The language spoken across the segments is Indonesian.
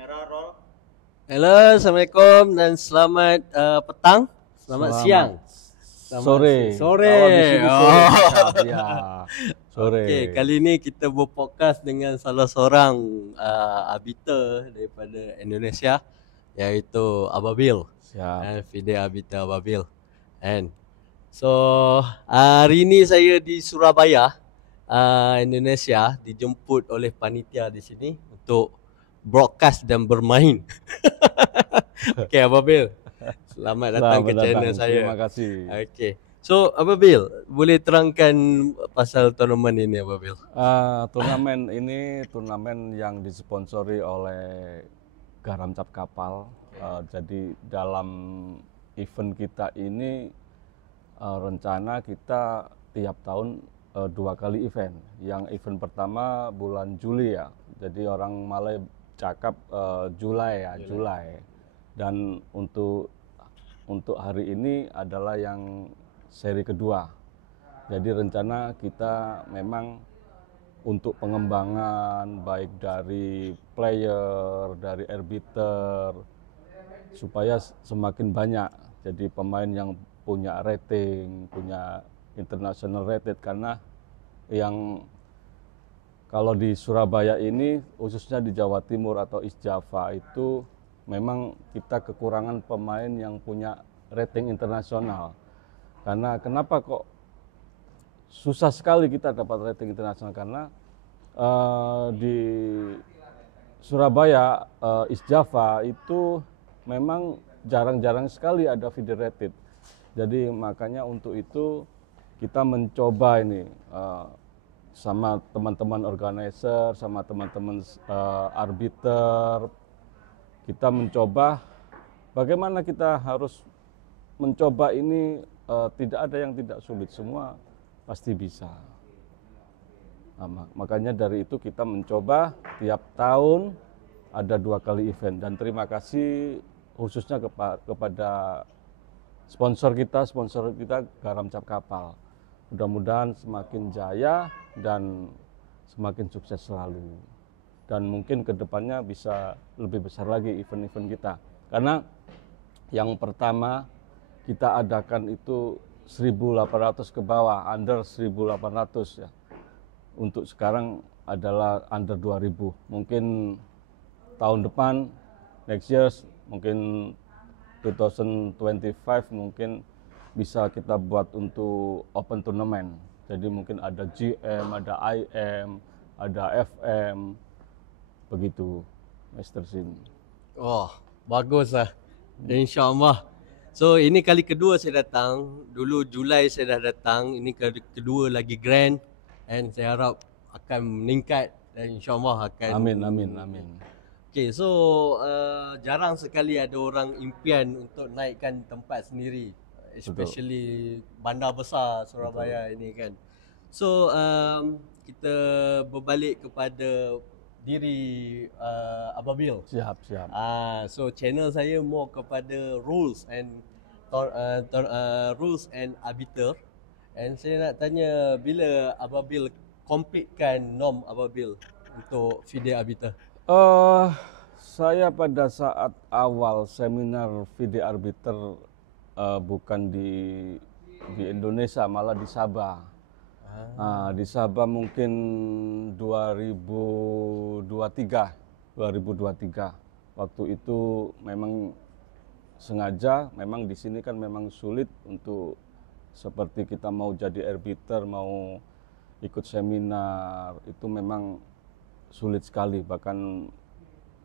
Kamera roll. Halo, Assalamualaikum dan selamat petang, selamat siang, Sore. sore. Kalau di sini sore. Oh. Ya, sore. Okey, kali ini kita berpodcast dengan salah seorang arbiter daripada Indonesia, iaitu Ababil. Siap. FIDE Arbiter Ababil. And so hari ini saya di Surabaya, Indonesia, dijemput oleh panitia di sini untuk broadcast dan bermain. Okey, Ababil. Selamat datang ke channel saya. Terima kasih. Okey. So, Ababil, boleh terangkan pasal turnamen ini, Ababil? Turnamen ini turnamen yang disponsori oleh Garam Cap Kapal. Jadi dalam event kita ini rencana kita tiap tahun 2 kali event. Yang event pertama bulan Juli ya. Jadi orang Malay cakap Julai ya, Julai. Dan untuk hari ini adalah yang seri kedua. Jadi rencana kita memang untuk pengembangan baik dari player, dari arbiter, supaya semakin banyak. Jadi pemain yang punya rating, punya international rated, karena yang kalau di Surabaya ini, khususnya di Jawa Timur atau East Java itu memang kita kekurangan pemain yang punya rating internasional. Karena kenapa kok susah sekali kita dapat rating internasional? Karena di Surabaya, East Java itu memang jarang-jarang sekali ada FIDE rated. Jadi makanya untuk itu kita mencoba ini sama teman-teman organizer, sama teman-teman arbiter, kita mencoba bagaimana kita harus mencoba ini, tidak ada yang tidak sulit, semua pasti bisa. Nah, makanya dari itu kita mencoba tiap tahun ada 2 kali event, dan terima kasih khususnya kepada sponsor kita Garam Cap Kapal. Mudah-mudahan semakin jaya dan semakin sukses selalu. Dan mungkin kedepannya bisa lebih besar lagi event-event kita. Karena yang pertama kita adakan itu 1.800 ke bawah, under 1.800 ya. Untuk sekarang adalah under 2.000. Mungkin tahun depan, next year, mungkin 2025 mungkin bisa kita buat untuk open tournament. Jadi mungkin ada GM, ada IM, ada FM, begitu, Mr. Sin. Oh, bagus lah. InsyaAllah. So, ini kali kedua saya datang. Dulu Julai saya dah datang. Ini kali kedua lagi grand. And saya harap akan meningkat dan insyaAllah akan... Amin. Okay, so jarang sekali ada orang impian untuk naikkan tempat sendiri, especially bandar besar Surabaya. Betul. Ini kan. So kita berbalik kepada diri Ababil. Siap. So channel saya more kepada rules and arbiter. And saya nak tanya, bila Ababil completekan norm Ababil untuk FIDE arbiter? Saya pada saat awal seminar FIDE arbiter bukan di Indonesia, malah di Sabah. Di Sabah mungkin 2023. Waktu itu memang sengaja, memang di sini kan memang sulit untuk seperti kita mau jadi arbiter, mau ikut seminar, itu memang sulit sekali, bahkan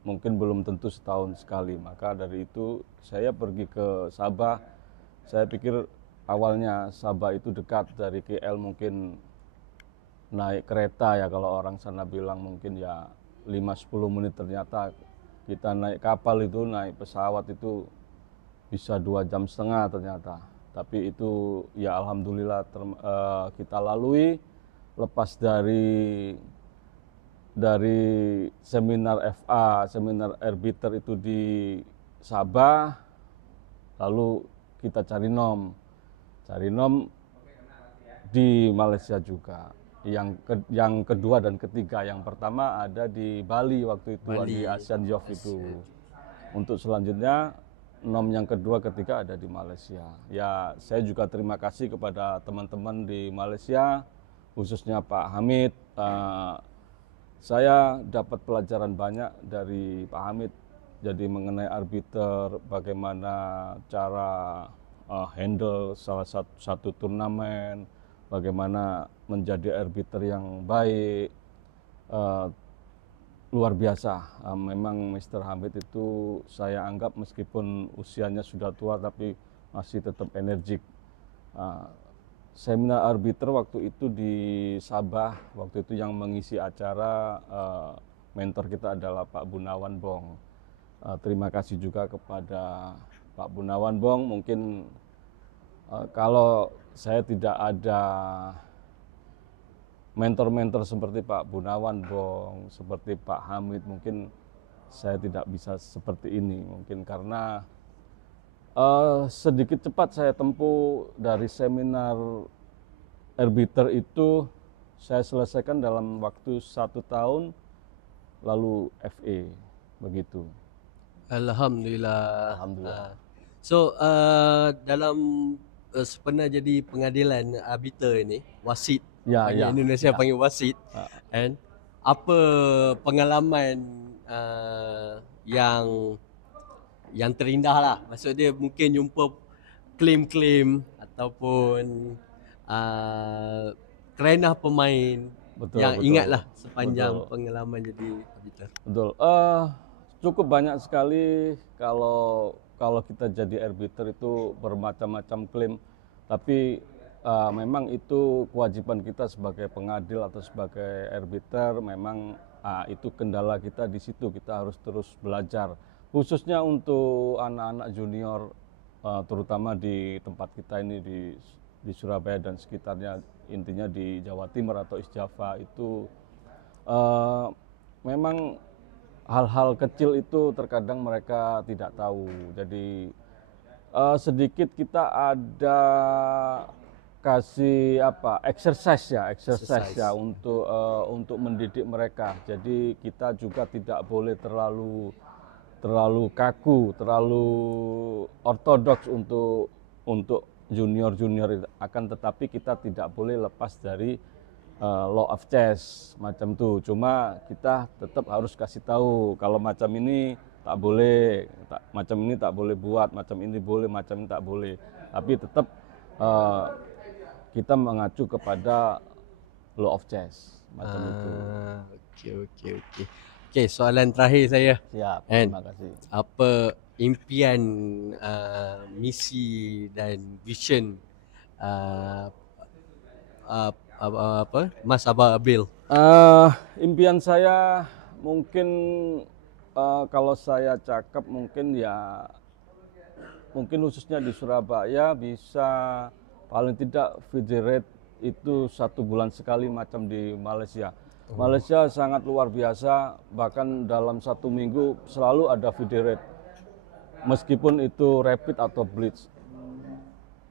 mungkin belum tentu setahun sekali. Maka dari itu saya pergi ke Sabah. Saya pikir awalnya Sabah itu dekat dari KL, mungkin naik kereta ya, kalau orang sana bilang mungkin ya 5-10 menit. Ternyata kita naik kapal itu, naik pesawat itu bisa 2,5 jam ternyata. Tapi itu ya alhamdulillah kita lalui. Lepas dari seminar FA, seminar arbiter itu di Sabah, lalu kita cari nom di Malaysia juga. yang kedua dan ketiga. Yang pertama ada di Bali waktu itu, Bali. di Asian Youth itu. Untuk selanjutnya nom yang kedua ketiga ada di Malaysia. Ya, saya juga terima kasih kepada teman-teman di Malaysia, khususnya Pak Hamid. Saya dapat pelajaran banyak dari Pak Hamid. Jadi mengenai arbiter, bagaimana cara handle salah satu turnamen, bagaimana menjadi arbiter yang baik. Luar biasa. Memang Mr. Hamid itu saya anggap meskipun usianya sudah tua tapi masih tetap energik. Seminar arbiter waktu itu di Sabah, waktu itu yang mengisi acara mentor kita adalah Pak Bunawan Bong. Terima kasih juga kepada Pak Bunawan Bong. Mungkin kalau saya tidak ada mentor-mentor seperti Pak Bunawan Bong, seperti Pak Hamid, mungkin saya tidak bisa seperti ini. Mungkin karena sedikit cepat saya tempuh dari seminar arbiter itu, saya selesaikan dalam waktu 1 tahun, lalu FA, begitu. Alhamdulillah. Alhamdulillah. So dalam pernah jadi pengadilan arbiter ini, wasit. Ya, Banyak ya, Indonesia ya. panggil wasit. And apa pengalaman yang terindah lah? Maksud dia mungkin jumpa klaim-klaim ataupun kerenah pemain Betul, yang betul. ingatlah sepanjang Betul. pengalaman jadi arbiter. Betul. Cukup banyak sekali kalau kita jadi arbiter itu bermacam-macam klaim, tapi memang itu kewajiban kita sebagai pengadil atau sebagai arbiter. Memang itu kendala kita di situ, kita harus terus belajar, khususnya untuk anak-anak junior, terutama di tempat kita ini di Surabaya dan sekitarnya, intinya di Jawa Timur atau East Java itu memang hal-hal kecil itu terkadang mereka tidak tahu. Jadi sedikit kita ada kasih exercise ya untuk mendidik mereka. Jadi kita juga tidak boleh terlalu kaku, terlalu ortodoks untuk junior itu. Akan tetapi kita tidak boleh lepas dari law of chess macam itu. Cuma kita tetap harus kasih tahu kalau macam ini tak boleh, macam ini tak boleh buat, macam ini boleh, macam ini tak boleh. Tapi tetap kita mengacu kepada law of chess macam itu. Okey, soalan terakhir saya. Siap, And terima kasih. apa impian, misi dan vision Mas Abah Abil? Impian saya mungkin kalau saya cakap mungkin khususnya di Surabaya bisa paling tidak federate itu 1 bulan sekali macam di Malaysia. Malaysia sangat luar biasa, bahkan dalam 1 minggu selalu ada federate, meskipun itu rapid atau blitz.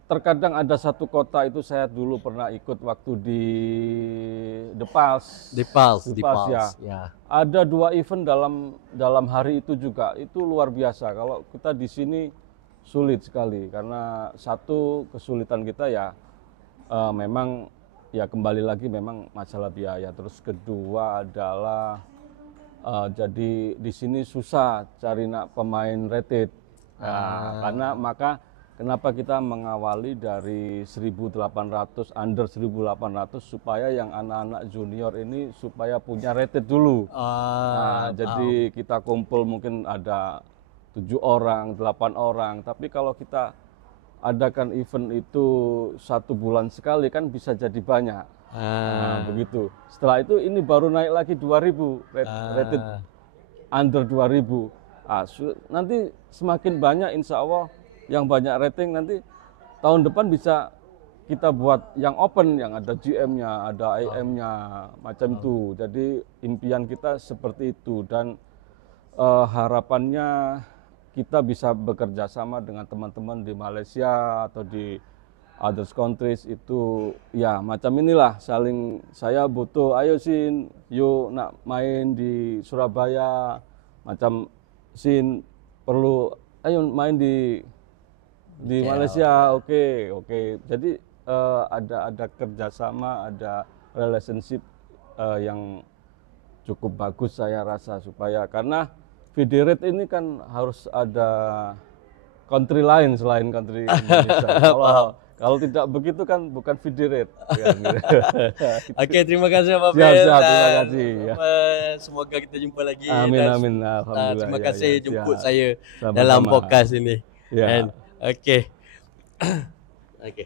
Terkadang ada satu kota itu saya dulu pernah ikut waktu di The Pulse. Ya. Ada 2 event dalam hari itu juga. Itu luar biasa. Kalau kita di sini sulit sekali karena satu kesulitan kita ya memang ya kembali lagi memang masalah biaya. Terus kedua adalah jadi di sini susah cari pemain rated. Karena kenapa kita mengawali dari 1.800, under 1.800 supaya yang anak-anak junior ini supaya punya rated dulu. Jadi kita kumpul mungkin ada 7 orang, 8 orang. Tapi kalau kita adakan event itu 1 bulan sekali kan bisa jadi banyak. Begitu. Setelah itu ini baru naik lagi 2.000 rated under 2.000. Nanti semakin banyak insya Allah yang banyak rating, nanti tahun depan bisa kita buat yang open, yang ada GM-nya, ada IM-nya, macam itu. Jadi impian kita seperti itu dan harapannya kita bisa bekerja sama dengan teman-teman di Malaysia atau di others countries itu ya macam inilah saling, saya butuh ayo Sin yuk nak main di Surabaya, macam Sin perlu ayo main di Malaysia, oke. Jadi ada kerjasama, ada relationship yang cukup bagus saya rasa, supaya karena federate ini kan harus ada country lain selain country Indonesia. Kalau tidak begitu kan bukan federate. Ya, gitu. Oke, terima kasih Pak Siap, Bel. terima Dan, kasih. Ya. semoga kita jumpa lagi. Amin, Dan, amin. Alhamdulillah. terima Ya, kasih ya, jemput siap. saya Sama-sama. dalam podcast ini. Ya. And, oke. Oke.